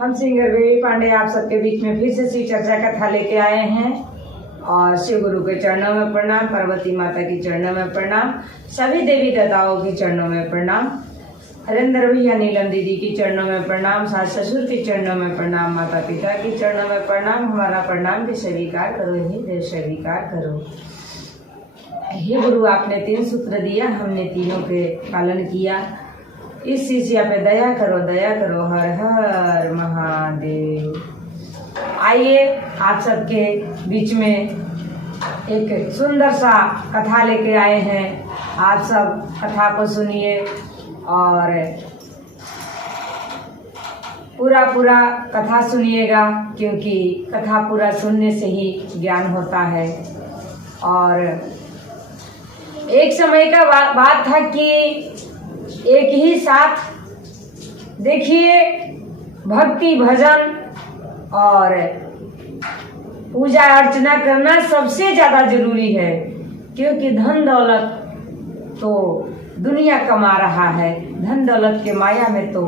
हम singer baby Pandey आप सबके बीच में फिर से शिव चर्चा कथा लेके आए हैं। और शिव गुरु के चरणों में प्रणाम, पार्वती माता की चरणों में प्रणाम, सभी देवी देवताओं की चरणों में प्रणाम, हरेंद्र भैया नीलम दीदी की चरणों में प्रणाम, सास ससुर के चरणों में प्रणाम, माता पिता के चरणों में प्रणाम। हमारा प्रणाम भी स्वीकार करो, हे देव स्वीकार करो। हे गुरु, आपने 3 सूत्र दिया, हमने तीनों के पालन किया। इस शिष्या पे दया करो, दया करो। हर हर महादेव। आइए आप सबके बीच में एक सुंदर सा कथा लेके आए हैं। आप सब कथा को सुनिए और पूरा कथा सुनिएगा, क्योंकि कथा पूरा सुनने से ही ज्ञान होता है। और एक समय का बात था कि एक ही साथ देखिए भक्ति भजन और पूजा अर्चना करना सबसे ज्यादा जरूरी है, क्योंकि धन दौलत तो दुनिया कमा रहा है। धन दौलत के माया में तो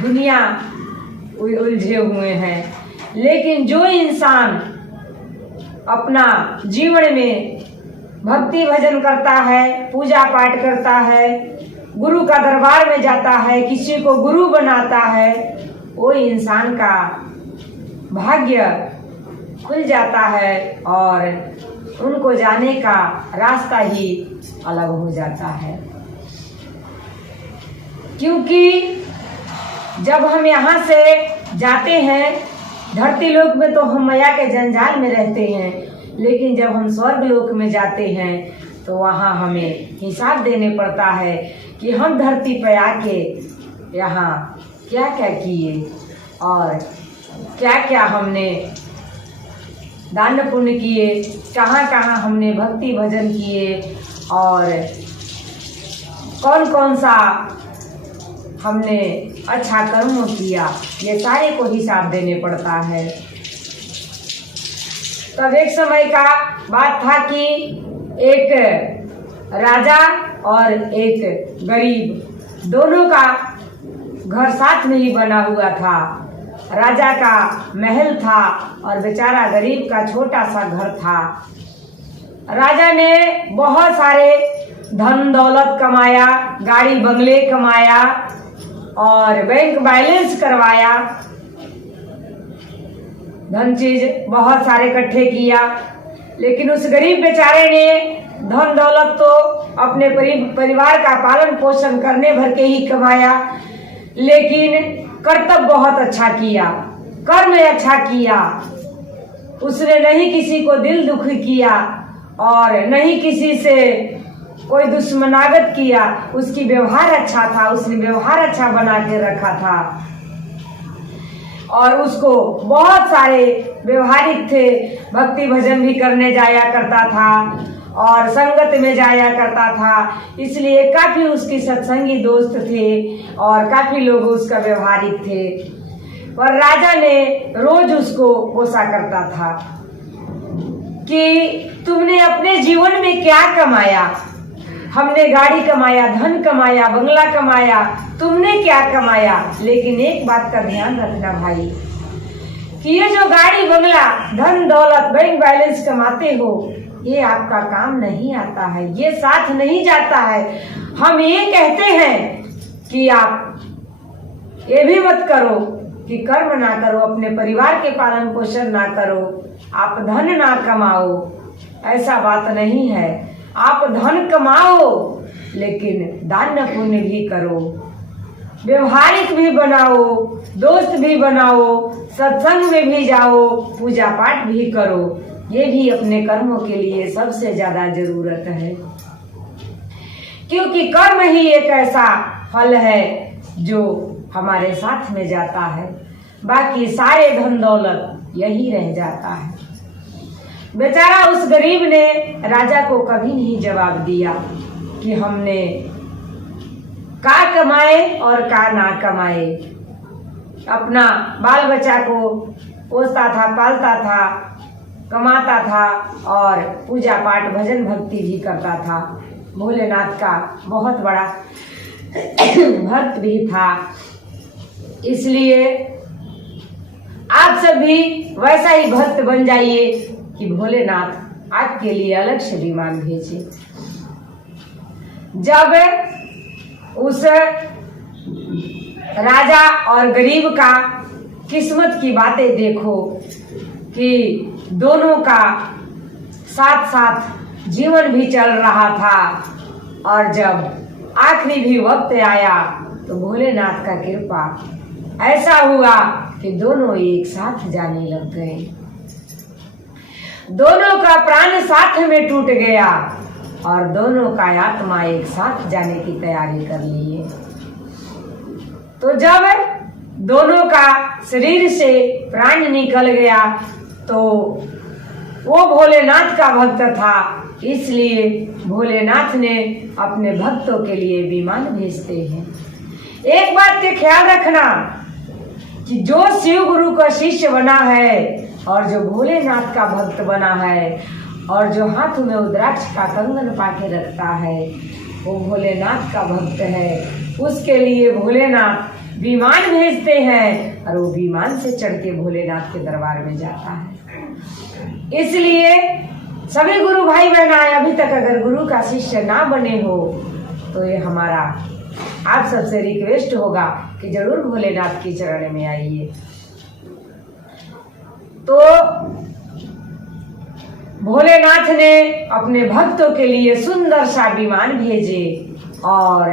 दुनिया उलझे हुए हैं। लेकिन जो इंसान अपना जीवन में भक्ति भजन करता है, पूजा पाठ करता है, गुरु का दरबार में जाता है, किसी को गुरु बनाता है, वो इंसान का भाग्य खुल जाता है और उनको जाने का रास्ता ही अलग हो जाता है। क्योंकि जब हम यहाँ से जाते हैं धरती लोक में तो हम माया के जंजाल में रहते हैं, लेकिन जब हम स्वर्ग लोक में जाते हैं तो वहाँ हमें हिसाब देने पड़ता है कि हम धरती पर आके यहाँ क्या क्या किए और क्या क्या हमने दान पुण्य किए, कहाँ कहाँ हमने भक्ति भजन किए और कौन कौन सा हमने अच्छा कर्म किया, ये सारे को हिसाब देने पड़ता है। तब एक समय का बात था कि एक राजा और एक गरीब दोनों का घर साथ में ही बना हुआ था। राजा का महल था और बेचारा गरीब का छोटा सा घर था। राजा ने बहुत सारे धन दौलत कमाया, गाड़ी बंगले कमाया और बैंक बैलेंस करवाया, धन चीज बहुत सारे इकट्ठे किया। लेकिन उस गरीब बेचारे ने धन दौलत तो अपने परिवार का पालन पोषण करने भर के ही कमाया, लेकिन कर्तव्य बहुत अच्छा किया, कर्म अच्छा किया। उसने नहीं किसी को दिल दुख किया और नहीं किसी से कोई दुश्मनागत किया। उसकी व्यवहार अच्छा था, उसने व्यवहार अच्छा बना के रखा था और उसको बहुत सारे व्यवहारिक थे। भक्ति भजन भी करने जाया करता था और संगत में जाया करता था, इसलिए काफी उसकी सत्संगी दोस्त थे और काफी लोग उसका व्यवहारिक थे। पर राजा ने रोज उसको कोसा करता था कि तुमने अपने जीवन में क्या कमाया। हमने गाड़ी कमाया, धन कमाया, बंगला कमाया, तुमने क्या कमाया। लेकिन एक बात का ध्यान रखना भाई, कि ये जो गाड़ी बंगला धन दौलत बैंक बैलेंस कमाते हो, ये आपका काम नहीं आता है, ये साथ नहीं जाता है। हम ये कहते हैं कि आप ये भी मत करो कि कर्म ना करो, अपने परिवार के पालन पोषण ना करो, आप धन ना कमाओ, ऐसा बात नहीं है। आप धन कमाओ लेकिन दान पुण्य भी करो, व्यवहारिक भी बनाओ, दोस्त भी बनाओ, सत्संग में भी जाओ, पूजा पाठ भी करो। ये भी अपने कर्मों के लिए सबसे ज्यादा जरूरत है, क्योंकि कर्म ही एक ऐसा फल है जो हमारे साथ में जाता है, बाकी सारे धन दौलत यही रह जाता है। बेचारा उस गरीब ने राजा को कभी नहीं जवाब दिया कि हमने का कमाए और का ना कमाए। अपना बाल बच्चा को पोसता था, पालता था, कमाता था और पूजा पाठ भजन भक्ति भी करता था। भोलेनाथ का बहुत बड़ा भक्त भी था। इसलिए आप सब भी वैसा ही भक्त बन जाइए कि भोलेनाथ आपके लिए अलग से विमान भेजे। जब उस राजा और गरीब का किस्मत की बातें देखो कि दोनों का साथ साथ जीवन भी चल रहा था, और जब आखिरी भी वक्त आया तो भोलेनाथ का कृपा ऐसा हुआ कि दोनों एक साथ जाने लग गए। दोनों का प्राण साथ में टूट गया और दोनों का आत्मा एक साथ जाने की तैयारी कर लिए। तो जब दोनों का शरीर से प्राण निकल गया तो वो भोलेनाथ का भक्त था, इसलिए भोलेनाथ ने अपने भक्तों के लिए विमान भेजते हैं। एक बात का ख्याल रखना कि जो शिव गुरु का शिष्य बना है और जो भोलेनाथ का भक्त बना है और जो हाथ में रुद्राक्ष का कंगन पाके रखता है वो भोलेनाथ का भक्त है। उसके लिए भोलेनाथ विमान भेजते हैं और वो विमान से चढ़ के भोलेनाथ के दरबार में जाता है। इसलिए सभी गुरु भाई बहन अभी तक अगर गुरु का शिष्य ना बने हो तो ये हमारा आप सबसे रिक्वेस्ट होगा कि जरूर भोलेनाथ के चरण में आइए। तो भोलेनाथ ने अपने भक्तों के लिए सुंदर सा विमान भेजे और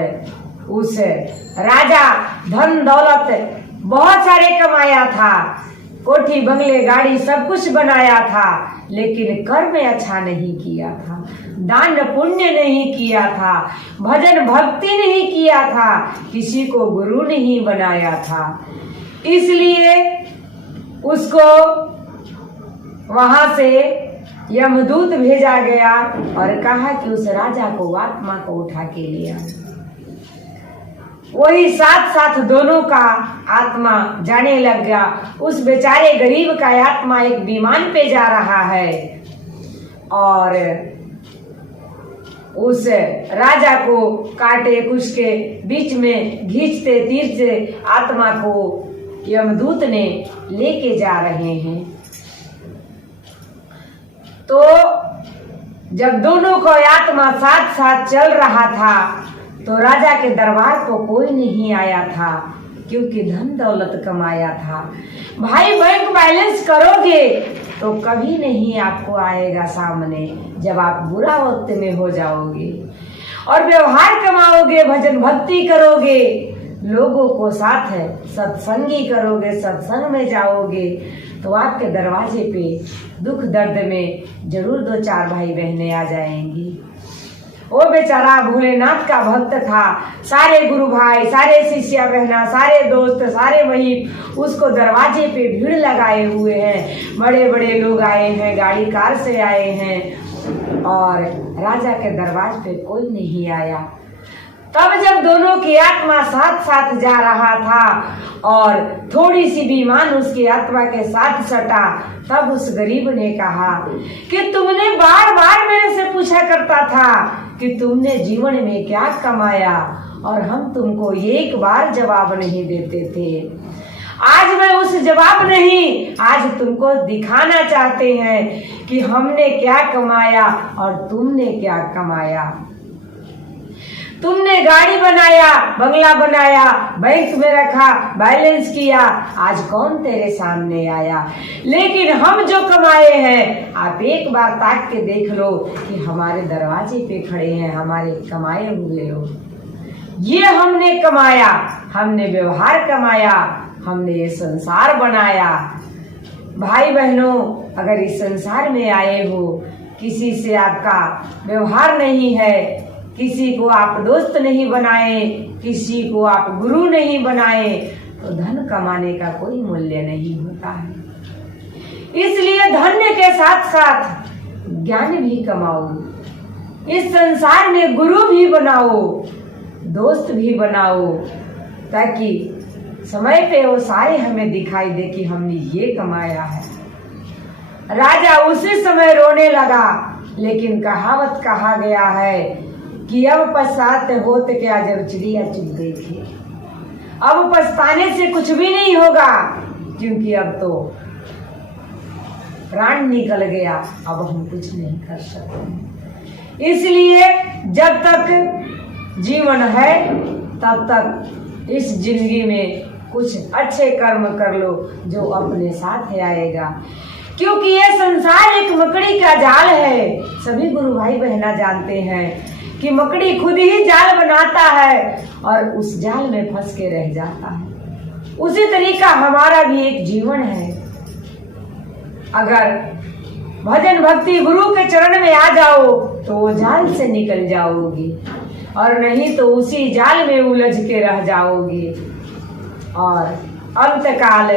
उस राजा धन दौलत बहुत सारे कमाया था, कोठी बंगले गाड़ी सब कुछ बनाया था, लेकिन कर्म अच्छा नहीं किया था, दान पुण्य नहीं किया था, भजन भक्ति नहीं किया था, किसी को गुरु नहीं बनाया था। इसलिए उसको वहां से यमदूत भेजा गया और कहा कि उस राजा को आत्मा को उठा के लिया। वही साथ साथ दोनों का आत्मा जाने लग गया। उस बेचारे गरीब का आत्मा एक विमान पे जा रहा है और उस राजा को काटे कुछ के बीच में घींचते तीरते आत्मा को यमदूत ने लेके जा रहे हैं। तो जब दोनों को आत्मा साथ साथ चल रहा था तो राजा के दरबार को कोई नहीं आया था, क्योंकि धन दौलत कमाया था। भाई बैंक बैलेंस करोगे तो कभी नहीं आपको आएगा सामने जब आप बुरा वक्त में हो जाओगे, और व्यवहार कमाओगे, भजन भक्ति करोगे, लोगों को साथ है सत्संगी करोगे, सत्संग में जाओगे तो आपके दरवाजे पे दुख दर्द में जरूर दो चार भाई बहनें आ जाएंगी। वो बेचारा भोलेनाथ का भक्त था, सारे गुरु भाई, सारे शिष्या बहना, सारे दोस्त, सारे वही उसको दरवाजे पे भीड़ लगाए हुए हैं। बड़े बड़े लोग आए हैं, गाड़ी कार से आए हैं और राजा के दरबार पे कोई नहीं आया। तब जब दोनों की आत्मा साथ साथ जा रहा था और थोड़ी सी विमान उसकी आत्मा के साथ सटा, तब उस गरीब ने कहा कि तुमने बार बार मेरे से पूछा करता था कि तुमने जीवन में क्या कमाया और हम तुमको एक बार जवाब नहीं देते थे। आज मैं उस जवाब नहीं, आज तुमको दिखाना चाहते हैं कि हमने क्या कमाया और तुमने क्या कमाया। तुमने गाड़ी बनाया, बंगला बनाया, बैंक में रखा, बैलेंस किया, आज कौन तेरे सामने आया। लेकिन हम जो कमाए हैं आप एक बार ताक के देख लो कि हमारे दरवाजे पे खड़े हैं हमारे कमाए हुए लोग। ये हमने कमाया, हमने व्यवहार कमाया, हमने ये संसार बनाया। भाई बहनों, अगर इस संसार में आए हो, किसी से आपका व्यवहार नहीं है, किसी को आप दोस्त नहीं बनाए, किसी को आप गुरु नहीं बनाए, तो धन कमाने का कोई मूल्य नहीं होता है। इसलिए धन्य के साथ साथ ज्ञान भी कमाओ, इस संसार में गुरु भी बनाओ, दोस्त भी बनाओ, ताकि समय पे वो सारे हमें दिखाई दे कि हमने ये कमाया है। राजा उसी समय रोने लगा, लेकिन कहावत कहा गया है कि अब पछताते होते क्या जब चिड़िया चुग गई थी। अब पछताने से कुछ भी नहीं होगा, क्योंकि अब तो प्राण निकल गया, अब हम कुछ नहीं कर सकते। इसलिए जब तक जीवन है तब तक इस जिंदगी में कुछ अच्छे कर्म कर लो जो अपने साथ आएगा, क्योंकि ये संसार एक मकड़ी का जाल है। सभी गुरु भाई बहना जानते हैं कि मकड़ी खुद ही जाल बनाता है और उस जाल में फंस के रह जाता है। उसी तरीका हमारा भी एक जीवन है। अगर भजन भक्ति गुरु के चरण में आ जाओ तो वो जाल से निकल जाओगी, और नहीं तो उसी जाल में उलझ के रह जाओगी और अंतकाल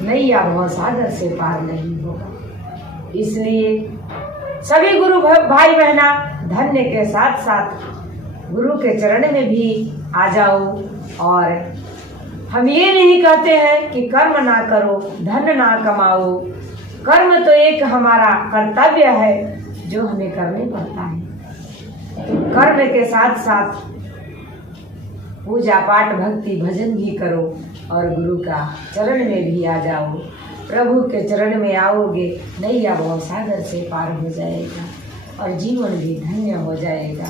नैया भवसागर से पार नहीं होगा। इसलिए सभी गुरु भाई बहना धन्य के साथ साथ गुरु के चरण में भी आ जाओ। और हम ये नहीं कहते हैं कि कर्म ना करो, धन ना कमाओ। कर्म तो एक हमारा कर्तव्य है जो हमें करने पड़ता है। तो कर्म के साथ साथ पूजा पाठ भक्ति भजन भी करो और गुरु का चरण में भी आ जाओ। प्रभु के चरण में आओगे, नैया भवसागर से पार हो जाएगा और जीवन भी धन्य हो जाएगा।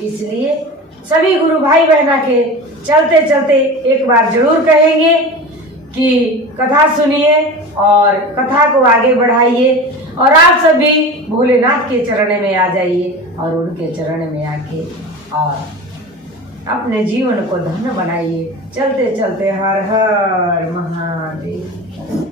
इसलिए सभी गुरु भाई बहना के चलते चलते एक बार जरूर कहेंगे कि कथा सुनिए और कथा को आगे बढ़ाइए, और आप सभी भोलेनाथ के चरण में आ जाइए और उनके चरण में आके और अपने जीवन को धन्य बनाइए। चलते चलते हर हर महादेव।